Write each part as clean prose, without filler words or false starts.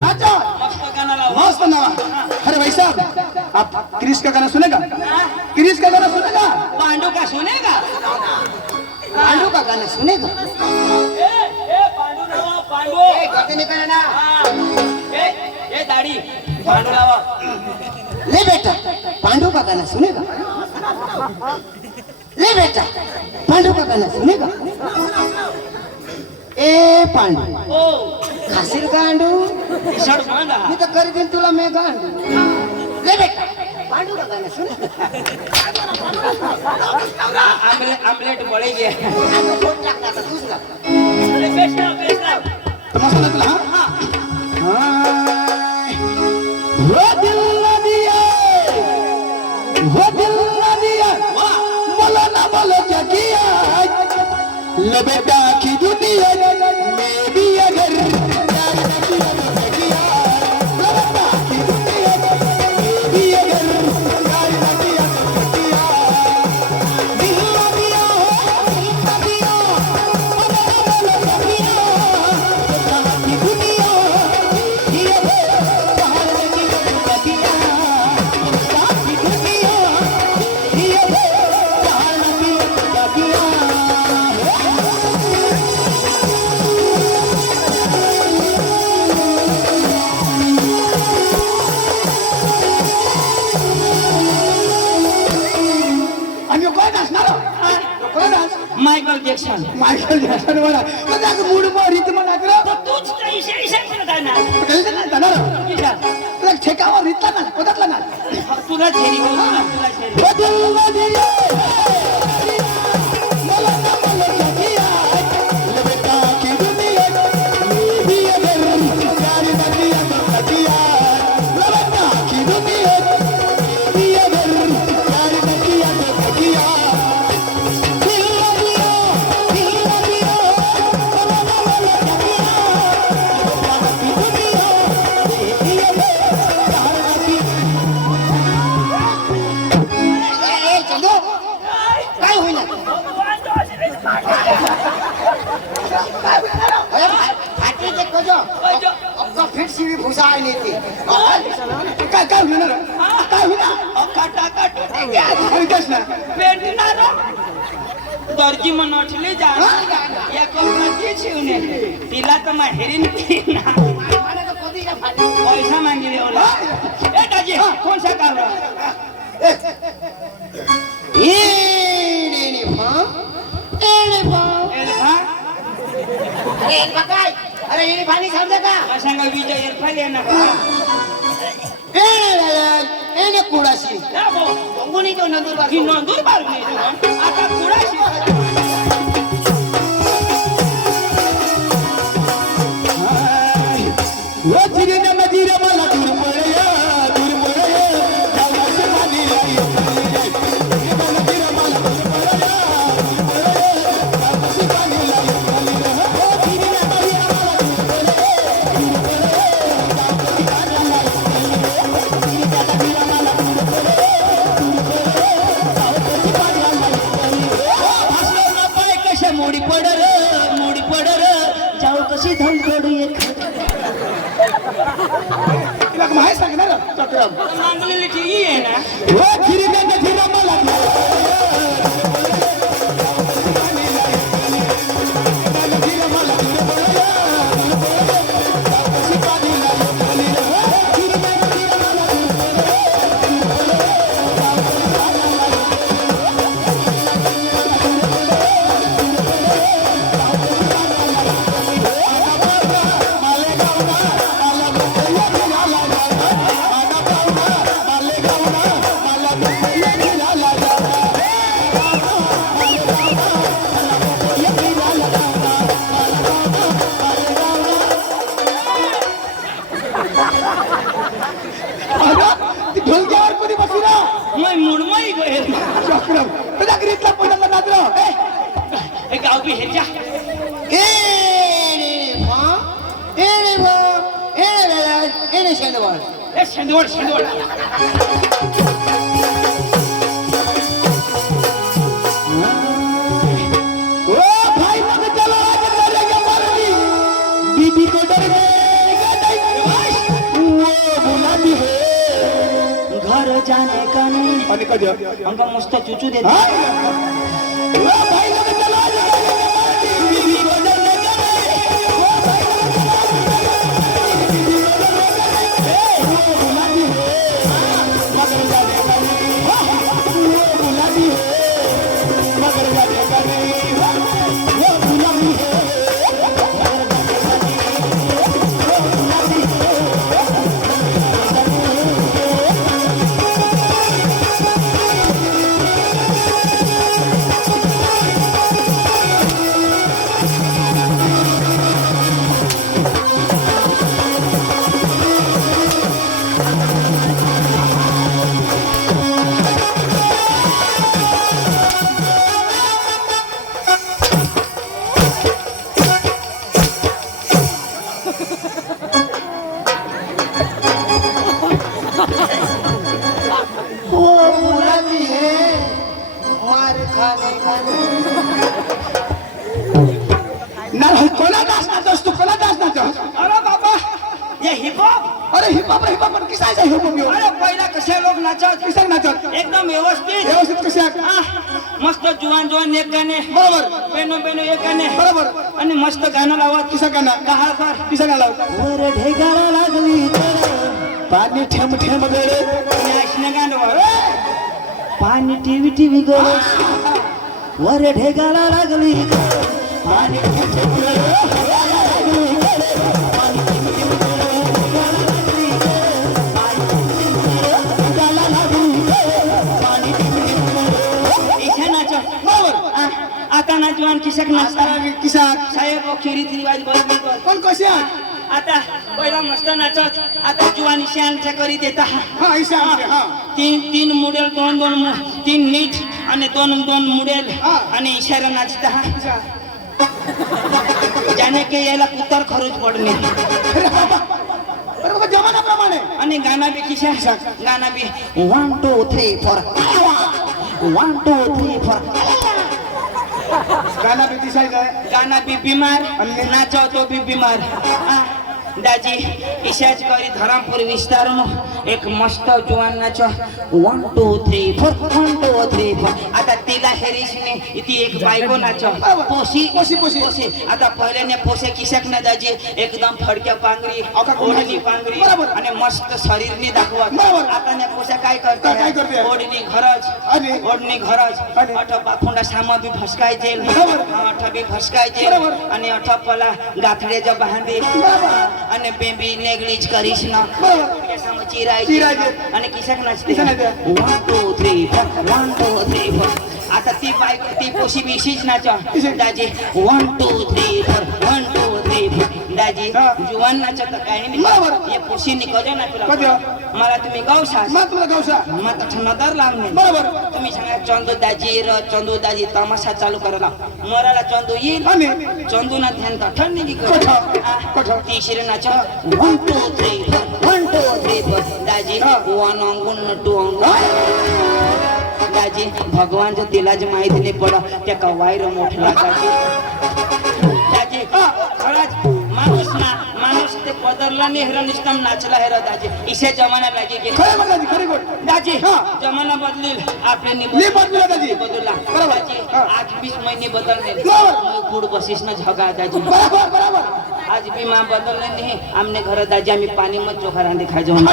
अच्छा मस्त गाना लाओ। मस्त नवा। अरे भाई साहब, आप क्रिश का गाना सुनेगा? क्रिश का गाना सुनेगा? पांडु का सुनेगा? पांडु का गाना सुनेगा? ए पांडु लावा, पांडु। गति निकले ना। ए दाढ़ी पांडु लावा। ले बेटा, पांडु का गाना सुनेगा? ले बेटा, पांडु का गाना सुनेगा? ए पांडु, ओ खासील गांडू, शर्ट बांधा। मी तर करी दिन तुला मैं गांडू. ले बेटा, पांडु का गाना सुनेगा? आमलेट बळे गया। पोट टाकला तर तूच लाग. बेस्ट तमाशा ना तुला हा? हाय. वो दिल ना दिया, वो दिल ना दिया, बोलो ना बोलो क्या किया? लो बेटा की दुनिया में भी अगर प्यार न किया तो क्या किया? लो बेटा की दुनिया में भी अगर प्यार न किया तो क्या किया? दिल ना दिया, दिल ना दिया, बोलो ना बोलो क्या किया? बेटा की दुनिया भी अगर प्यार न किया तो क्या किया? बेटा की दुनिया भी अगर प्यार न किया तो क्या किया? आणि कोण असणार कोण dance Michael Jackson. Michael Jackson वाला म्हणजे असं मूड वर रीत म्हणा कर तूच काही इशारा करत आहे ना। कळलं ना जाणार इशारा. तुला ठेकावर रीतला ना कोदातला ना तुला झेरी बोल, तुला झेरी. बदल दिया मला ना मला क्या किया ले बेटा की दुनिया में भी अगर प्यार न किया तो क्या किया ले बेटा की दुनिया में भी अगर प्यार न किया तो क्या किया दिल ना दिया मला ना मला क्या किया बेटा की दुनिया में भी अगर प्यार न किया ए चंदू काय होईल अरे फाटी ते कोजो अक्का फिट सी भी भूसा आहे नेती काय काय होणार काय होणार ऐकच ना भेटणार दर्जी मनोटली जा या कोणाची शिवणे तिला तर माहेरी नाही ना. पैसा मागितले ओला. ए दाजी कोण सा काम एने भा एल्फा अरे बघाय अरे एने भानी समजा का सांगा विजय एल्फा लेना एने कुडाशी ना बो बंगुनी तो नंदुरबार की नंदूर बार नाही आता कुडाशी वो चिरने मजीरा मला दूर पडया जाऊसे पाणी लाई मजीरा मला दूर पडया जाऊसे पाणी लाई वो चिरने मजीरा मला दूर कशा मोडी पडर जाऊ कशी धमकडू एक तिला माहिती सांगणार चक्रम मागलेली ती आहे ना. वो चिरने मजीरा मला ढोलक्यावर कोणी बसू ना मग मुडमई गए चक्रम तुझ्या ग्रीतला पडला नात्र ए गाव बी ह्याच्या एने शेंडवाळ ए शेंदवड ओ भाई मग चलो आज करेंगे पार्टी बीबी को डर गए जाने का नहीं आणि कधी हमको मस्त चूचू देते हा? ओ भाई लोग चलो आ जाओ बीवी को डरने का नहीं ओ भाई बुलाती है मगर जाने का नहीं वो बुलाती है मगर जाने का नहीं वो बुलाती है वो बुलाती है मार खाने खाने ना कोणा नाचतोस तू कोणा नाचतोस अरे बाबा ये हिप हॉप अरे हिप हॉप किसायचं हिप हॉप अरे पहिला कसे लोक नाचत किसाक नाचत एकदम व्यवस्थित व्यवस्थित कसे मस्त जुवान जुवान एक गाणे बरोबर बेनो बेनो एक गाणे बरोबर आणि मस्त गाणं लावत किसा गाणं कहा कर किसा गाणं लावत वर ढेगाळा लागली पाणी ठेम ठेम गळे असं गाणं वर पाणी टीव्ही टीव्ही गळ वर ढेगाला लागली पाणी ठेम ठेम इथे नाच आता ना जुवान किसक नाचता किसा साहेब खिरीत रिवाज बदली कोण कसे आता पहिला मस्त नाचत आता जुवान इशांच्या करीत येता हा ईशा हा तीन मुडेल तीन नीट आणि दोन मुडेल हा. आणि इशारा नाचता जाने के याला कुत्तर खरोच पडणे अरे बाबा अरे बाबा जमानाप्रमाणे आणि गाणं बी किशा गाणं बी 1 2 3 4 1 2 3 4 गाणं बी दिसायचं आहे गाना भी बीमार अन्य? नाचो तो भी बीमार दाजी ईशाज करी धरमपुर विस्तार एक मस्त जुवान नाच 1 2 3 4 1 2 3 4 आता तिला हेरीशने इथे एक बायको नाच पोशी, पोशी, पोशी. पोशी आता पहिल्याने पोसे किसक ना दाजी एकदम फडक्या पांगरी अका कोणाची? ओढणी पांगरी बरोबर. आणि मस्त शरीरनी दाखवत बरोबर. आता ने पोसे काय काय करते? करते ओढणी घरज आणि? ओढणी घरज आणि? अठ बाखुंडा सामा बी फसकायचे बरोबर. अठ बी फसकायचे बरोबर. आणि अठ पला गाथड्याच्या बांधे आणि बेबी नेगलीच करीश ना बरोबर. चिरायची चिरायची. आणि किसक नाचते किसा नाचते? 1 2 3 4 1 2 3 4 आता ती बायको ती पोशी बिशीच नाच किसी? दाजी 1 2 3 4 1 2 3 4 दाजी हा. जुवान नाचत काही नाही बरोबर. ये पोशी निकोजो ना तुला कधी हो? मला तुम्ही गाव सास मग तुला गावसा मग नदर लावणे बरोबर. तुम्ही सांगा चंदू दाजी तमाशा चालू करायला मराला चंदू येईल आणि? चंदू ना ध्यान का ठंडी की कठ. कठ. तिसरे नाच 1 2 3 4 1 2 3 4 दाजी हा. 1 अंगून 2 अंगून दाजी भगवानचं तिलाच माहिती नाही पडत त्या कवायर मोठला दाजी खरंच माणूस ते बदलला नाही हेरा निष्ठम नाचला हेरा दाजी इसे जमाना लागे की खरे म्हणला जी खरी गोष्ट दाजी हा. जमाना बदलेल आपले नाही बदलला दाजी. बदलला बरोबर. दाजी हा. आज 20 महिने बदलले बरोबर. गुड बसीस न झगा दाजी बरोबर बरोबर आज भी माँ बदलले नाही आमने घर दाजी आम्ही पाणी मत चोखा रांधे खाय जाऊन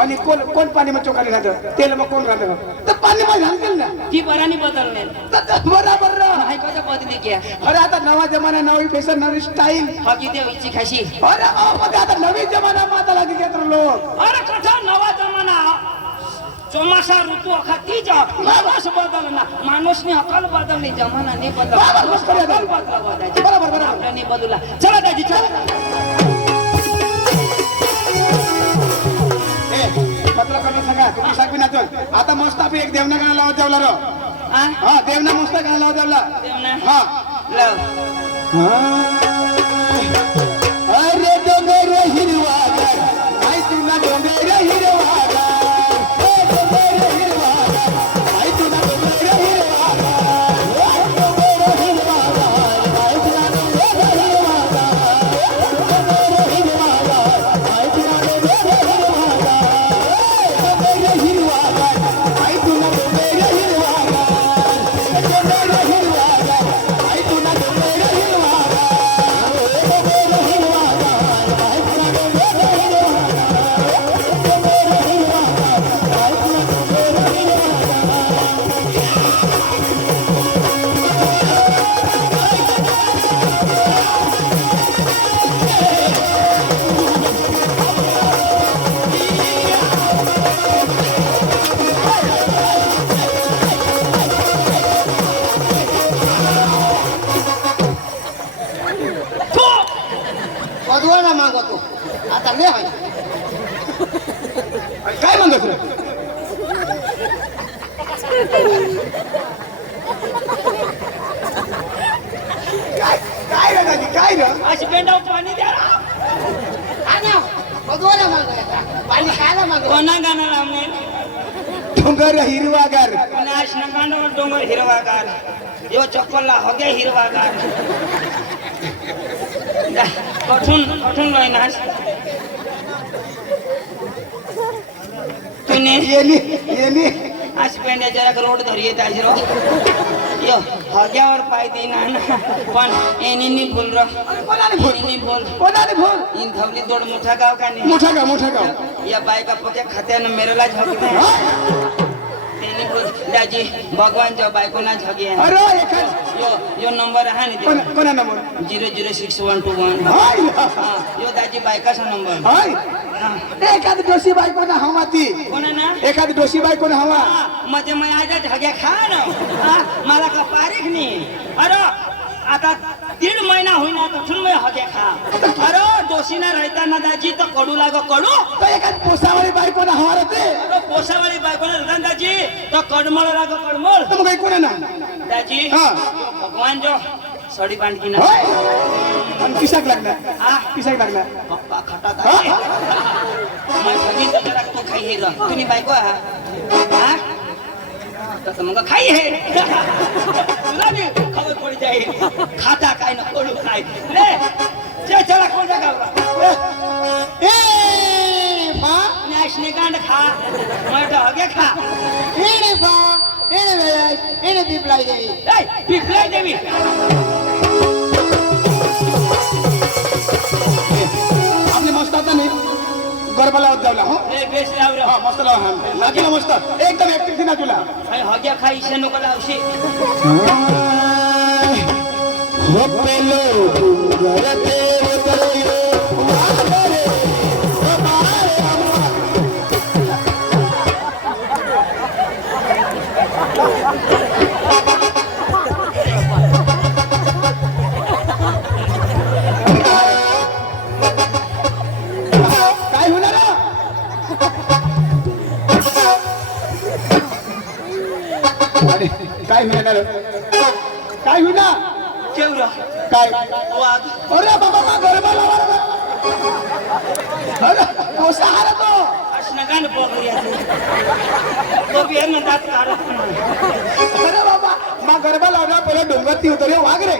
आणि कोण पाणी मग चोखाने राहतं तेल मग कोण राहतं तर पाणी मग घालतील ना ती बरानी बदलले बरोबर ना. नाही कधी बदली क्या अरे आता नवा जमाना नवी फॅशन नवी स्टाईल हकी ते विची खाशी अरे मध्ये आता नवी जमाना माता लागी घेत लोक अरे कथा नवा जमाना चोमासा ऋतू अखा ती जा माणूस बदलना माणूसने अकाल बदलली जमाना नाही बरोबर, बस करूया बदलला दाजी. अकाल बदलला दाजी. बरोबर, बरोबर. आपल्या नाही बदलला चला दाजी चला पत्र करून सांगा तुम्ही साकवी नाचल आता मस्त आपण एक देवना गाणं लावत जेवला रो आ? हा देवना मस्त गाणं लावत जेवला देव ना? हा लव. अरे डोंगर हिरवागार आई तुला डोंगर हिरवागार ए डोंगर हिरवागार आई तुला डोंगर हिरवागार डोंगर हिरवागार आई तुला डोंगर हिरवागार डोंगर हिरवागार आई तुला डोंगर हिरवागार डोंगर हिरवागार काय म्हणत रे काय काय रे दादी काय रे अशी पेंडावर पाणी द्या राव. पाणी खायला मागं कोणा गाणं लावणे डोंगर हिरवागार नाश नकांडवर डोंगर हिरवागार यो चप्पलला होगे हिरवागार कठून कठून लोय नाश तुने येली आज पेंड्या जरा रोड धरी येत आहे रो यो हग्यावर पाय देईना ना पण एनी बोल रो एनी बोल कोणाने बोल इन धवली दोड मोठा गाव का नाही मोठा गाव या बायका पक्या खात्यानं मेरेला झोकी तेनी बोल दाजी भगवान जो बायकोना झोकी आहे अरे एखाद यो यो नंबर आहे ना कोणा नंबर 006121 हाय यो दाजी बायकाचा नंबर हाय एखाद दोषी बायको ना हवा ती कोणा ना एखाद दोषी बायको ना हवा म्हणजे मी आजा झग्या खा ना मला का पारिख नाही अरे आता 1.5 महिना होईना कुठून मी हगे खा अरे दोषीना रहताना दाजी तो कडू लागो कडू तो एखाद पोसावाळी बायको ना हवा रे अरे पोसावाली बायकोना रहताना दाजी तो कडमळ लागो कडमळ तुम काही कोणा ना दाजी हाँ। भगवान जो सड़ी बांध की ना होय पण पिसाक लागला आ पिसाक लागला पप्पा खटा दाजी मैं सगी तो जरा तू खाई है ग तुनी बायको हा तर मग खाई है तुला भी खबर पड़ जाए खाता काय ना कडू काय ले जे चला कोण गावला ए बा नॅशने गांड खा मैं तो हगे खा एने बा एने बिपलाई देवी ए पिपलाई देवी आपने मस्त आता नाही गरबा लावत जावला हो ए बेस लाव रे हा मस्त लाव हा नाचला मस्त एकदम ऍक्टिव्ह ती नाचूला हाय हगे खा इसे नको लावशी हो पेलो डोंगर ते उतरयो वागरे ओ बारे अम्मा काय होणार अरे काय होणार काय होणार केवरा काय वाघ अरे बाबा मा गरबा लावा अरे कोसा हारा तो असना गांड पोगरिया तो भी है दात काढत अरे बाबा मा गरबा लावला पहिला डोंगर ती उतरे वाघ रे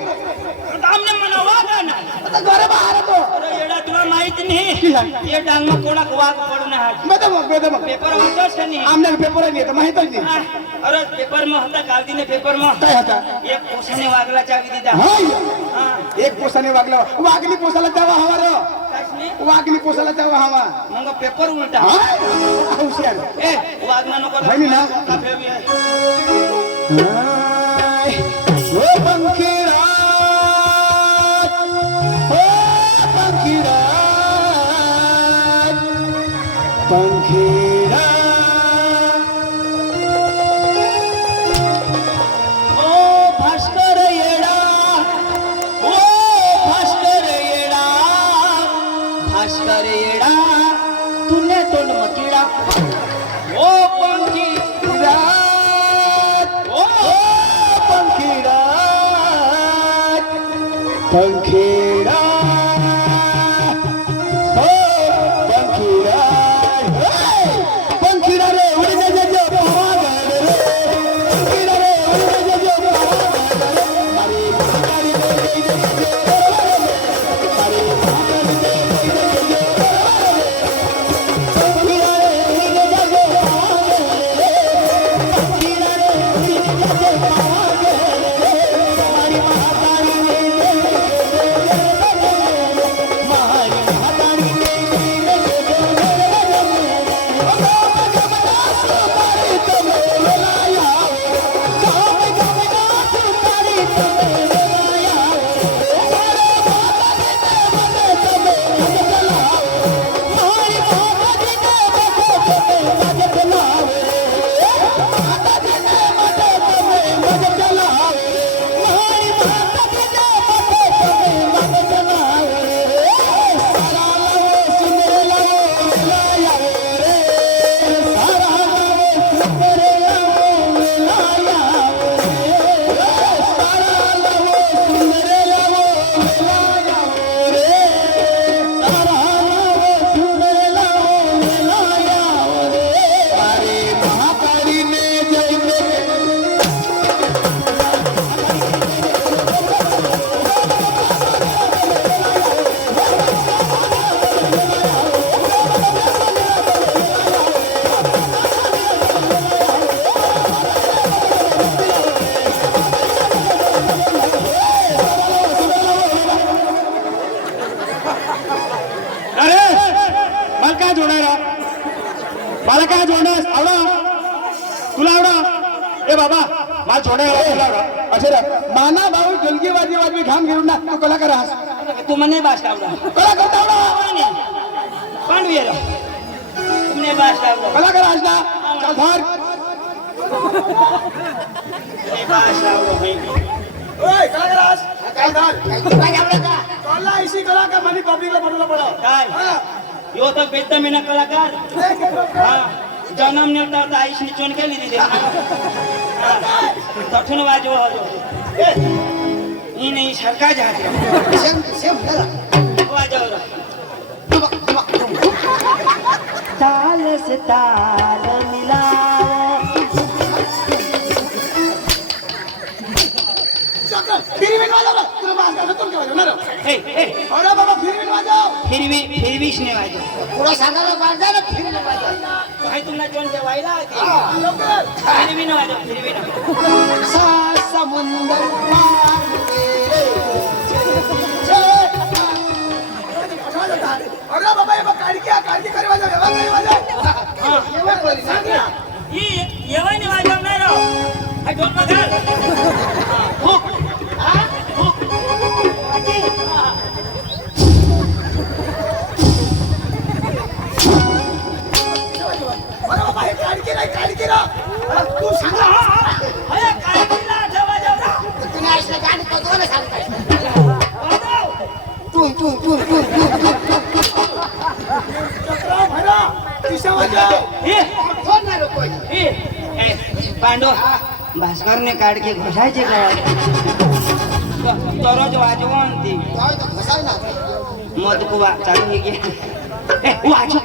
आमने मना वाघ ना आता गरबा हारा तो अरे येडा तुला माहित की नाही सांग? ये डांग में कोडा वाघ पडून आहे बेदम पेपर वाचस नाही आमने पेपर आहे तर माहितच नाही अरे पेपर में होता काल दिने पेपर में काय होता एक पोसाने वाघला चावी दिदा हाय हां एक पोसाने वागला वाघनी पोसाला जावा हवा रे कासने वाघनी पोसाला जावा हवा मग पेपर उलटा हाय हुशार ए वाघ ना नको बहिणी ना? काफे भी आहे हाय ओ पंखीरा ओ पंखीरा पंखीरा ओ भास्कर येडा ओ भास्कर येडा भास्कर येडा तुने तोंड मकिडा ओ पंखी ओ पंखीरा पंखीरा ओ पंखीरा पंखीरा रे उड़ जा जा जा पागल रे पंखीरा रे उड़ जा जा जा पागल रे अरे भिखारी दे दे दे अरे भिखारी दे दे दे पंखीरा रे उड़ जा जा पागल रे पंखीरा रे उड़ जा जा पागल रे हमारी महाकाली दे दे मला काय जोडस आवडा तुला आवडा ए बाबा मला जोडायला अच्छा माना भाऊ जलगी वाजवी घाम घेऊन ना तू कलाकार आहेस तू मने बास लावला कलाकार आवडा पांडू ये तुमने बास लावला कलाकार आहेस ना चल धर तुमने बास लावला भाई ओय कलाकार आहेस काय धर काय आवडा का कला इसी कलाकार मनी पब्लिकला बनवला पडा काय यो तो बेद्दा मेना कलाकार हां जन्म नेलता होता आईशनी चोन केली दिली तठून वाजव ही नाही सरकार जाते वाजव ताल से ताल मिलाओ फिरवीन वाजव तुला बास का तुला काय होणार हे अरे बाबा फिरवीन वाजव फिरवीश ने वाजव पुढे सांगायला वाजवा ना फिरून वाजवा भाई तुमला चोन के वायला लवकर फिरवीन वाजव फिरवीन सा समुंदर पार अरे बाबा ये काढी करे वाजव सांग ना ही येवाने वाजव नाही रो हा डोल बघा हुक हुक अरे बाबा हे काढी ना तू सांग ना अरे काय केला ठेवा जेवढा तुम्ही आईला गाणी कधोला सांगताय वाजव तू चक्रा भरा किशा वाजव हे फोन ना लोक हे पांडो भास्कर ने काढ के घोषायचे काय दररोज वाजवून ती काय तर घसाय ना मध कुवा चालू हे गे वाजव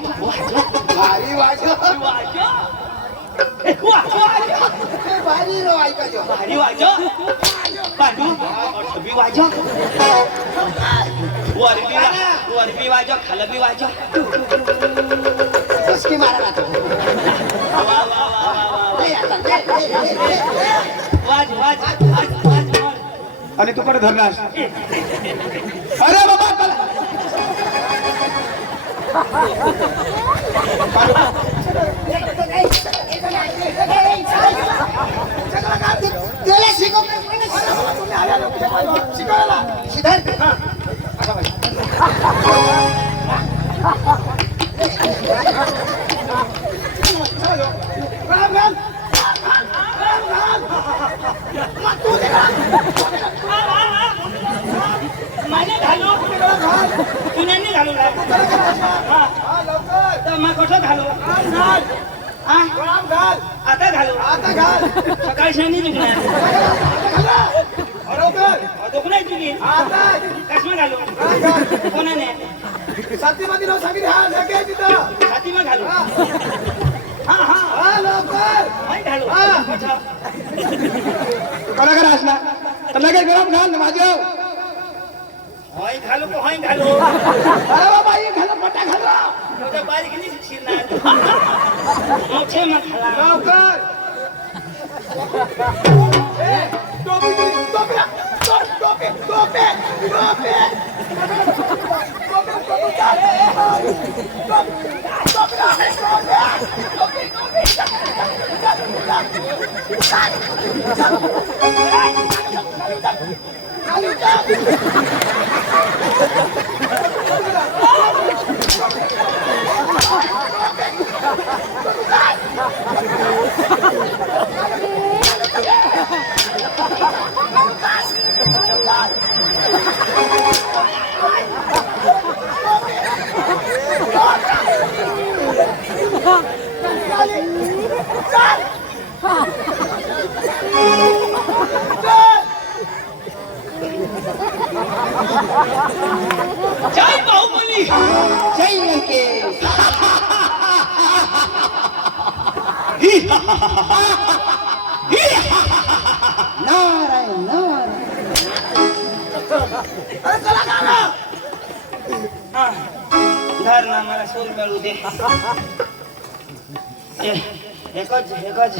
भारी वाजव वाजव भारी रो ऐकायचो भारी वाजव पांडू भी वाजव वरबी वाजव खालबी वाजव बसकी मारा ना तो वाज आणि तू कडे धरलास अरे बाबा त्याला शिकव शिकायला सिद्धार्थ माने घालू तुने नाही घालू मग कुठं घालू आता घालू सकाळी शनी दुखणार दुख नाही तुझी कसमा घालू कोणाने साथीमध्ये नाव सांगितलं हा लगे तिथं छाती मग घालू हा लवकर माही घालू कलाकार असला तर लगेच गरम घाल ना माझ्या होय घालू को होय घालू अरे बाबा ये घाल पटा घाल तुझ्या बारीक नाही शिरणार मोठे मग घाला लवकर ए टोपी टोपी टोपी टोपी जय बाहुबली जय लंकेश नारायण धर ना मला सूर मिळू दे एकच